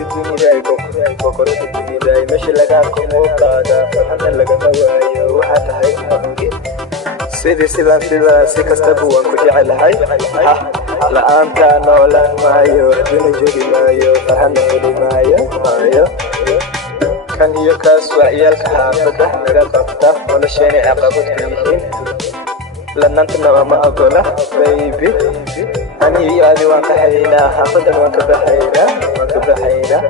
الدنيا بقرة الدنيا ماشي لقاكم وقادا فرحنا لقنا وايو وحتى هاي سيدي si kastaba waan ku jecelahay la'aanta noolaan maayo adduuna joogi maayo farxadna heli maayo kan iyo kaas waa ciyaalka xaafadda naga qabta nolosheena caqabad ku yihiin lanaantana waa ma ogola baby ani iyo adi waan qaxaynaa xaafadan waan ka baxaynaa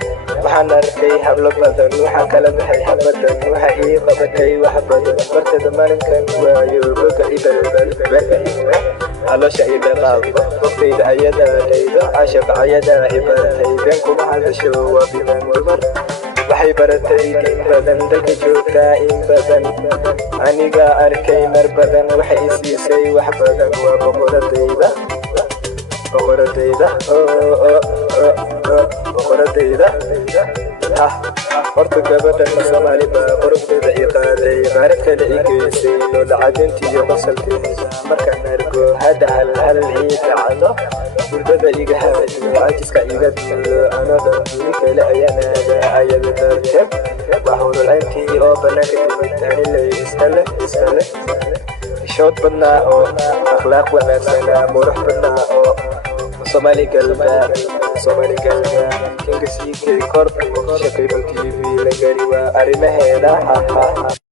waxaan arkay hablo badan waxaan kala baxay xabadan waxa ii qabatay wax badan bartada maalinkan waayo boga ibalbalbalba caloosha ii dhaqaaqo waqtayda ayadaadaydo caashaqa ayadaa ibaratay been kuma hadasho waa bidan dumar waxay baratay in badan dalka joogtaa in badan aniga arkay mar badan waxay i siisay wax badan waa boqoradayda horta gabadhan Soomaali baa quruxdeeda i qaaday qaarad kale i geysay loola cadintii iyo qosolkeeda markaan arko hada hal ii dhacdo hurdada iga haado cajiska iga duulo anada duni kale ayaanaada ayada darteed waxuululayntii oo banaanka timid anilay iskale shood badnaa oo akhlaaq wanaagsanaa qurux badnaa oo Somali galba kinga siikay kor shaqaybal TV la gari waa arrimaheeda